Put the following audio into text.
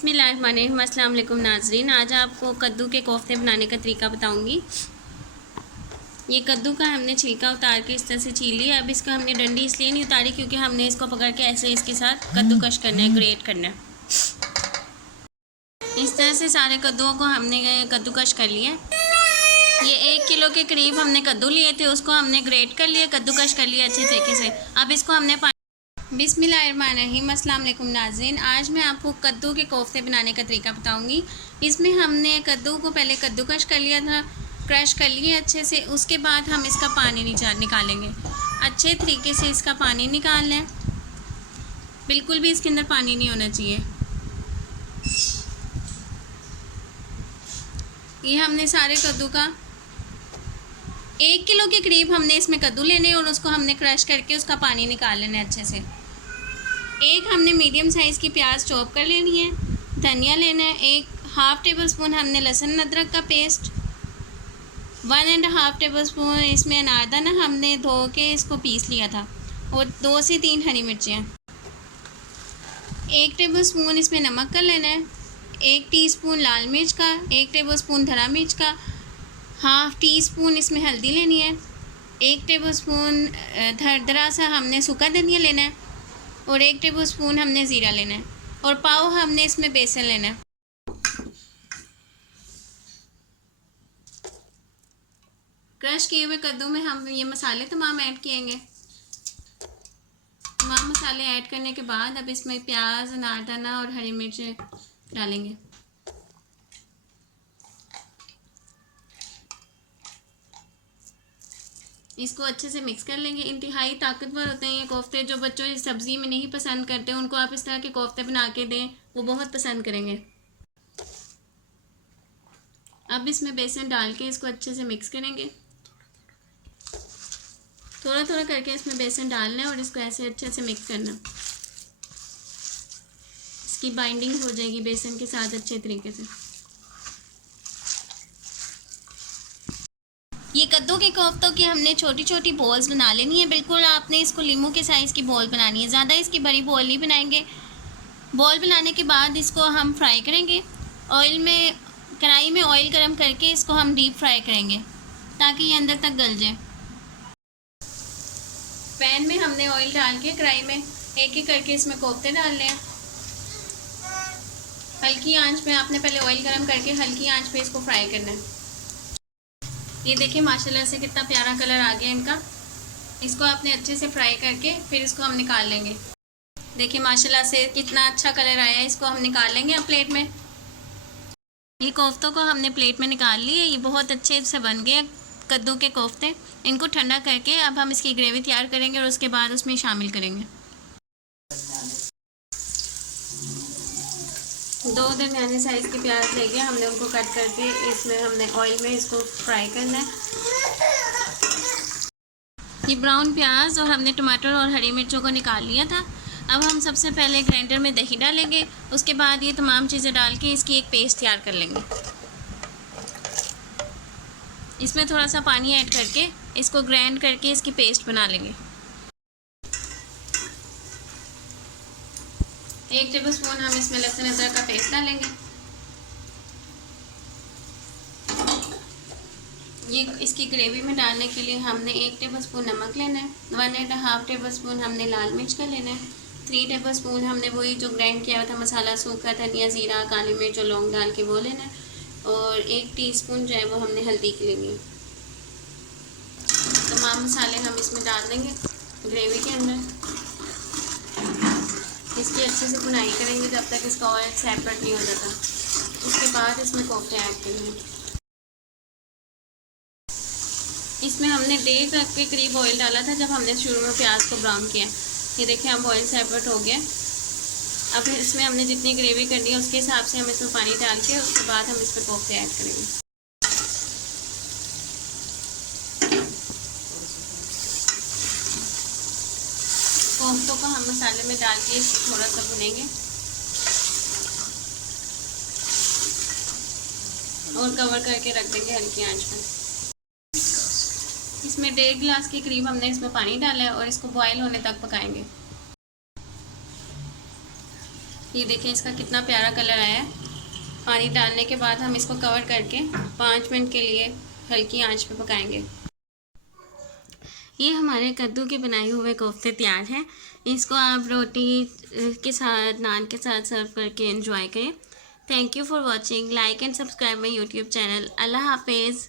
बिस्मिल्लाहिर्रहमानिर्रहीम। अस्सलाम वालेकुम नाज़रीन, आज आपको कद्दू के कोफ्ते बनाने का तरीका बताऊंगी। ये कद्दू का हमने छिलका उतार के इस तरह से छील लिया। अब इसका हमने डंडी इसलिए नहीं उतारी क्योंकि हमने इसको पकड़ के ऐसे इसके साथ कद्दूकश करना है, ग्रेट करना है। इस तरह से सारे कद्दूओं को हमने कद्दूकश कर लिया। ये 1 किलो के करीब हमने कद्दू लिए थे, उसको हमने ग्रेट कर लिया, कद्दूकश कर लिया अच्छे तरीके से। अब इसको हमने बिस्मिल्लाहिर्रहमानिर्रहीम। अस्सलाम वालेकुम नाज़रीन, आज मैं आपको कद्दू के कोफ्ते बनाने का तरीका बताऊंगी। इसमें हमने कद्दू को पहले कद्दूकश कर लिया था, क्रश कर लिए अच्छे से। उसके बाद हम इसका पानी निकालेंगे, अच्छे तरीके से इसका पानी निकालना है। बिल्कुल भी इसके अंदर पानी नहीं होना चाहिए। ये हमने सारे कद्दू का 1 किलो के करीब हमने इसमें कद्दू लेने और उसको हमने क्रश करके उसका पानी निकाल लेना है अच्छे से। एक हमने मीडियम साइज़ की प्याज चॉप कर लेनी है, धनिया लेना है, 1/2 टेबल स्पून हमने लहसुन अदरक का पेस्ट, 1.5 टेबल स्पून इसमें अनारदाना हमने धो के इसको पीस लिया था, और 2 से 3 हरी मिर्चियाँ, 1 टेबल स्पून इसमें नमक का लेना है, 1 टीस्पून लाल मिर्च का, 1 टेबल स्पून धरा मिर्च का, 1/2 टीस्पून इसमें हल्दी लेनी है, 1 टेबल स्पून दरदरा सा हमने सूखा धनिया लेना है, और 1 टेबल स्पून हमने ज़ीरा लेना है, और पाव हमने इसमें बेसन लेना है। क्रश किए हुए कद्दू में हम ये मसाले तमाम ऐड किएंगे। तमाम मसाले ऐड करने के बाद अब इसमें प्याज, अनारदाना और हरी मिर्च डालेंगे। इसको अच्छे से मिक्स कर लेंगे। इंतहाई ताकतवर होते हैं ये कोफ्ते, जो बच्चों इस सब्ज़ी में नहीं पसंद करते उनको आप इस तरह के कोफ्ते बना के दें, वो बहुत पसंद करेंगे। अब इसमें बेसन डाल के इसको अच्छे से मिक्स करेंगे। थोड़ा थोड़ा करके इसमें बेसन डालना है और इसको ऐसे अच्छे से मिक्स करना। इसकी बाइंडिंग हो जाएगी बेसन के साथ अच्छे तरीके से। ये कद्दू के कोफ्तों की हमने छोटी छोटी बॉल्स बना लेनी है। बिल्कुल आपने इसको लीमू के साइज़ की बॉल बनानी है, ज़्यादा इसकी बड़ी बॉल नहीं बनाएंगे। बॉल बनाने के बाद इसको हम फ्राई करेंगे ऑयल में। कढ़ाई में ऑयल गरम करके इसको हम डीप फ्राई करेंगे ताकि ये अंदर तक गल जाए। पैन में हमने ऑयल डाल के कढ़ाई में एक एक करके इसमें कोफ्ते डालने हैं। हल्की आंच पे आपने पहले ऑयल गरम करके हल्की आंच पे इसको फ्राई करना है। ये देखिए माशाल्लाह से कितना प्यारा कलर आ गया इनका। इसको आपने अच्छे से फ्राई करके फिर इसको हम निकाल लेंगे। देखिए माशाल्लाह से कितना अच्छा कलर आया है। इसको हम निकाल लेंगे अब प्लेट में। ये कोफ्तों को हमने प्लेट में निकाल लिए। ये बहुत अच्छे से बन गए कद्दू के कोफ्ते। इनको ठंडा करके अब हम इसकी ग्रेवी तैयार करेंगे और उसके बाद उसमें शामिल करेंगे। 2 दरमियाने साइज़ के प्याज लेके हमने उनको कट करके इसमें हमने ऑयल में इसको फ्राई करना है। ये ब्राउन प्याज और हमने टमाटर और हरी मिर्चों को निकाल लिया था। अब हम सबसे पहले ग्राइंडर में दही डालेंगे, उसके बाद ये तमाम चीज़ें डाल के इसकी एक पेस्ट तैयार कर लेंगे। इसमें थोड़ा सा पानी ऐड करके इसको ग्राइंड करके इसकी पेस्ट बना लेंगे। 1 टेबल स्पून हम इसमें लहसुन अदरक का पेस्ट डालेंगे। ये इसकी ग्रेवी में डालने के लिए हमने 1 टेबल स्पून नमक लेना है, 1.5 टेबल स्पून हमने लाल मिर्च का लेना है, 3 टेबल स्पून हमने वही जो ग्राइंड किया हुआ था मसाला, सूखा धनिया, ज़ीरा, काली मिर्च और लौंग डाल के वो लेना है, और 1 टीस्पून जो है वो हमने हल्दी की लेनी है। तमाम मसाले हम इसमें डाल देंगे ग्रेवी के अंदर। इसकी अच्छे से भुनाई करेंगे जब तक इसका ऑयल सेपरेट नहीं हो जाता। उसके बाद इसमें कोफ्ते ऐड करेंगे। इसमें हमने 1.5 कप के करीब ऑयल डाला था जब हमने शुरू में प्याज को ब्राउन किया। ये देखिए अब ऑयल सेपरेट हो गया। अब इसमें हमने जितनी ग्रेवी करनी है उसके हिसाब से हम इसमें पानी डाल के उसके बाद हम इसमें कोफ्ते ऐड करेंगे। कोफ्तों को हम मसाले में डाल के इसको थोड़ा सा भुनेंगे और कवर करके रख देंगे हल्की आंच पर। इसमें 1.5 गिलास के करीब हमने इसमें पानी डाला है और इसको बॉयल होने तक पकाएंगे। ये देखिए इसका कितना प्यारा कलर आया है। पानी डालने के बाद हम इसको कवर करके 5 मिनट के लिए हल्की आंच पे पकाएंगे। ये हमारे कद्दू के बनाए हुए कोफ्ते तैयार हैं। इसको आप रोटी के साथ, नान के साथ सर्व करके एंजॉय करें। Thank you for watching. Like and subscribe my YouTube channel. अल्लाह हाफिज़।